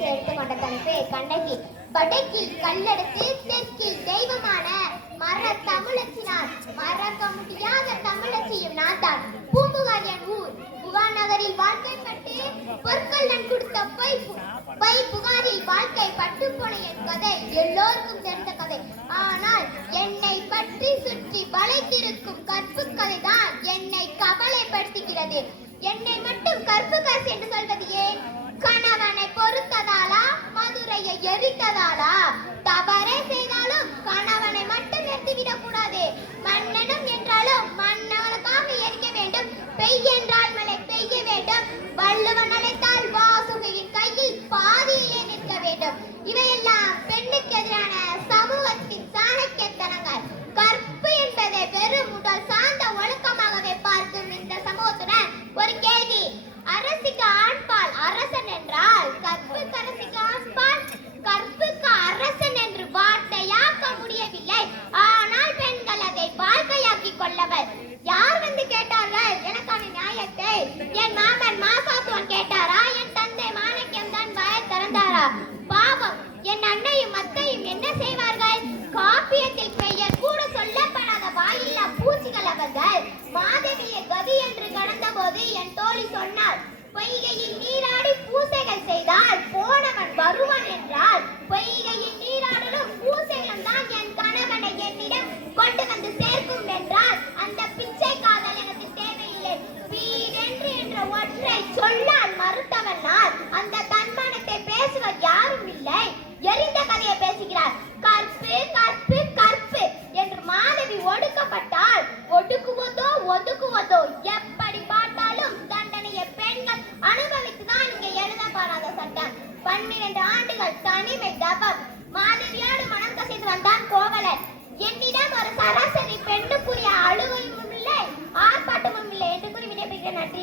பேச எடுத்துக்கொண்ட தலைப்பு கண்ணகி. வடக்கில் கல்லெடுத்து தெற்கில் தெய்வமான மர தமிழச்சினார். மறக்க முடியாத தமிழச்சியும் நான் தான். பூம்புகார் என் ஊர். புகார் நகரில் வாழ்க்கைப்பட்டு பொற்கல்லன் கொடுத்த பை புகாரில் வாழ்க்கை பட்டு போன என் கதை எல்லோருக்கும் தெரிந்த கதை. ஆனால் என்னை பற்றி சுற்றி வளைத்திருக்கும் கற்பு கதைதான் என்னை கவலைப்படுத்துகிறது. என்னை மட்டும் கற்பு காசு என்று சொல்வது ஏன்? கணவனை பொறுத்ததாலா, மதுரையை எரித்ததாலா? தவறே செய்தாலும் கணவனை மட்டும் எரித்துவிடக் கூடாது. மன்னனும் என்றாலும் மன்னவனுக்காக எரிக்க வேண்டும். பெய் என்றால் மழை பெய்ய வேண்டும். வள்ளுவன் அழைத்தால் வாசுகியின் கையில் பாதியிலே நிற்க வேண்டும். இவையெல்லாம் பெண்ணுக்கு எதிரான சமூகத்தின் சாணக்கியத்தனங்கள். கற்பு என்பதை வெறும் உடல் சார்ந்த ஒழுக்கமாகவே பார்க்கும் இந்த சமூகத்துடன் ஒரு கேள்வி. அரசிக்கு ஆண்பால் அரசன் என்றால் கற்புக்கு அரசிக்கு ஆண்பால் கற்புக்கு அரசன் என்று வார்த்தையாக்க முடியவில்லை. ஆனால் பெண்கள் அதை வாழ்க்கையாக்கி கொள்ளவர். யார் வந்து கேட்டார்கள் எனக்கான நியாயத்தை? என் மாமன் மாசாத்துவன் கேட்டாரா? என் தந்தை மாணிக்கம் தான் வாயை திறந்தாரா? பாவம், என் அண்ணையும் அத்தையும் என்ன செய்வார்கள்? காப்பியத்தில் பெயர் கூட சொல்லப்படாத வாயில்லா பூச்சிகள் அவர்கள். மாதவியை கதி என்று கடந்த போது என் தோழி சொன்னாள், பொய்கையில் நீராடி பூசைகள் செய்தால் போனவன் வருவான் என்றால் பொய்கையில் நீராடலும் பூசைகளும் தான் என் கணவனை என்னிடம் கொண்டு வந்து சேர்க்கும் என்றால் அந்த பிச்சை காதல் எனக்கு தேவையில்லை. வீடென்று என்ற ஒற்றை சொல்லால் மறுத்தவன் நான். அந்த தன்மானத்தை பேசுவது யாரும் இல்லை. எரிந்த கதையை பேசுகிறார். கற்பு கற்பு கற்பு என்று மாதவி ஒடுக்கப்பட்டால் ஒடுக்குவதோ ஒதுக்குவதோ எப்படி பார்த்தாலும் தண்டனையை பெண்கள் அனுபவித்துதான் இங்கே எழுதப்படாத சட்டம். 12 ஆண்டுகள் தனிமை தபம். மாதவியோடு மனம் கசிந்து வந்தான் கோவலன். என்னிடம் ஒரு சராசரி பெண்ணுக்குரிய அழுகையும் இல்லை, ஆர்ப்பாட்டமும் இல்லை என்று கூறி விடைபெறுகிறேன். நன்றி.